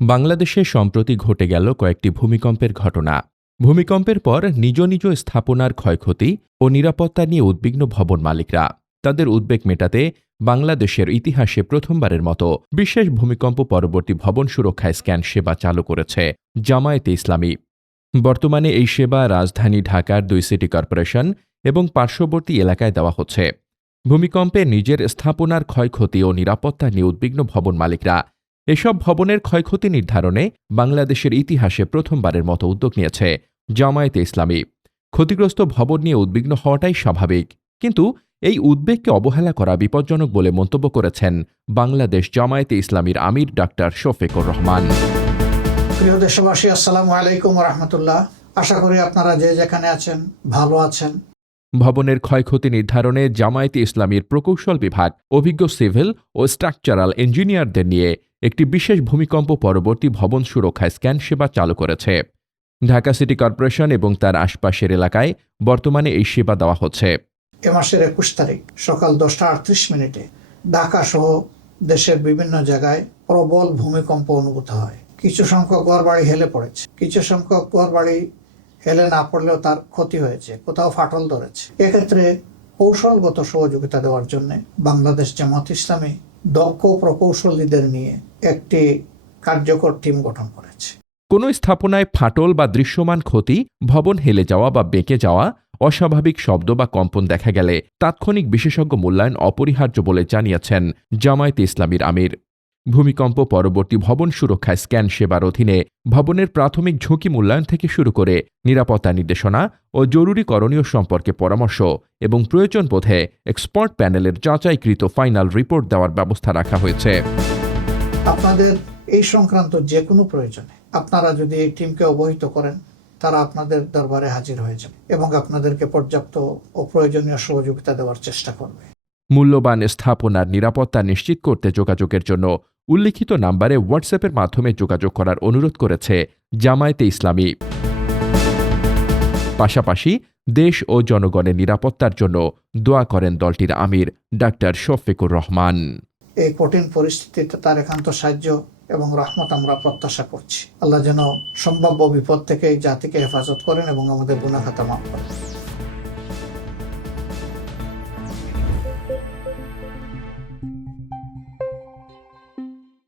বাংলাদেশে সম্প্রতি ঘটে গেল কয়েকটি ভূমিকম্পের ঘটনা। ভূমিকম্পের পর নিজ নিজ স্থাপনার ক্ষয়ক্ষতি ও নিরাপত্তা নিয়ে উদ্বিগ্ন ভবন মালিকরা। তাদের উদ্বেগ মেটাতে বাংলাদেশের ইতিহাসে প্রথমবারের মতো বিশেষ ভূমিকম্প পরবর্তী ভবন সুরক্ষা স্ক্যান সেবা চালু করেছে জামায়াতে ইসলামী। বর্তমানে এই সেবা রাজধানী ঢাকার 2 সিটি কর্পোরেশন এবং পার্শ্ববর্তী এলাকায় দেওয়া হচ্ছে। ভূমিকম্পে নিজের স্থাপনার ক্ষয়ক্ষতি ও নিরাপত্তা নিয়ে উদ্বিগ্ন ভবন মালিকরা। এসব ভবনের ক্ষয়ক্ষতি নির্ধারণে বাংলাদেশের ইতিহাসে প্রথমবারের মতো উদ্যোগ নিয়েছে জামায়াতে ইসলামী। ক্ষতিগ্রস্ত ভবন নিয়ে উদ্বিগ্ন হওয়াটাই স্বাভাবিক, কিন্তু এই উদ্বেগকে অবহেলা করা বিপজ্জনক বলে মন্তব্য করেছেন বাংলাদেশ জামায়াতে ইসলামীর আমির ডাক্তার শফিকুর রহমান। প্রিয় দেশবাসী, আসসালামু আলাইকুম ওয়া রাহমাতুল্লাহ। আশা করি আপনারা যে যেখানে আছেন ভালো আছেন। ভবনের ক্ষয়ক্ষতি নির্ধারণে জামায়াতে ইসলামীর প্রকৌশল বিভাগ অভিজ্ঞ সিভিল ও স্ট্রাকচারাল ইঞ্জিনিয়ারদের নিয়ে একটি বিশেষ ভূমিকম্প পরবর্তী ভবন সুরক্ষা স্ক্যান সেবা চালু করেছে। ঢাকা সিটি কর্পোরেশন এবং তার আশপাশের এলাকায় বর্তমানে এই সেবা দেওয়া হচ্ছে। এ মাসের 21 তারিখ সকাল 10:38 ঢাকা সহ দেশের বিভিন্ন জায়গায় প্রবল ভূমিকম্প অনুভূত হয়। কিছু সংখ্যক ঘরবাড়ি হেলে পড়েছে, কিছু সংখ্যক ঘরবাড়ি হেলে না পড়লেও তার ক্ষতি হয়েছে, কোথাও ফাটল ধরেছে। এক্ষেত্রে কৌশলগত সহযোগিতা দেওয়ার জন্য বাংলাদেশ জামায়াত ইসলামী দক্ষ প্রকৌশলীদের নিয়ে একটি কার্যকর টিম গঠন করেছে। কোনো স্থাপনায় ফাটল বা দৃশ্যমান ক্ষতি, ভবন হেলে যাওয়া বা বেঁকে যাওয়া, অস্বাভাবিক শব্দ বা কম্পন দেখা গেলে তাৎক্ষণিক বিশেষজ্ঞ মূল্যায়ন অপরিহার্য বলে জানিয়েছেন জামায়াতে ইসলামীর আমির। ভূমিকম্প পরবর্তী ভবন সুরক্ষা স্ক্যান সেবার অধীনে ভবনের প্রাথমিক ঝুঁকি মূল্যায়ন থেকে শুরু করে নিরাপত্তা নির্দেশনা ও জরুরি করণীয় সম্পর্কে পরামর্শ এবং প্রয়োজন বোধে এক্সপার্ট প্যানেলের যাচাইকৃত ফাইনাল রিপোর্ট দেওয়ার ব্যবস্থা রাখা হয়েছে। আপনাদের এই সংক্রান্ত যে কোনো প্রয়োজনে আপনারা যদি এই টিমকে অবহিত করেন, তারা আপনাদের দরবারে হাজির হয়ে যাবে এবং আপনাদেরকে পর্যাপ্ত ও প্রয়োজনীয় সহযোগিতা দেওয়ার চেষ্টা করবে। মূল্যবান স্থাপনার নিরাপত্তা নিশ্চিত করতে যোগাযোগের জন্য উল্লিখিত নাম্বারে হোয়াটসঅ্যাপের মাধ্যমে যোগাযোগ করার অনুরোধ করেছে জামায়াতে ইসলামী। পাশাপাশি দেশ ও জনগণের নিরাপত্তার জন্য দোয়া করেন দলটির আমির ডাক্তার শফিকুর রহমান। এই কঠিন পরিস্থিতিতে তার একান্ত সাহায্য এবং রহমত আমরা প্রত্যাশা করছি। আল্লাহ যেন সম্ভাব্য বিপদ থেকে এই জাতিকে হেফাজত করেন এবং আমাদের গুনাহ খাতা মাফ করেন।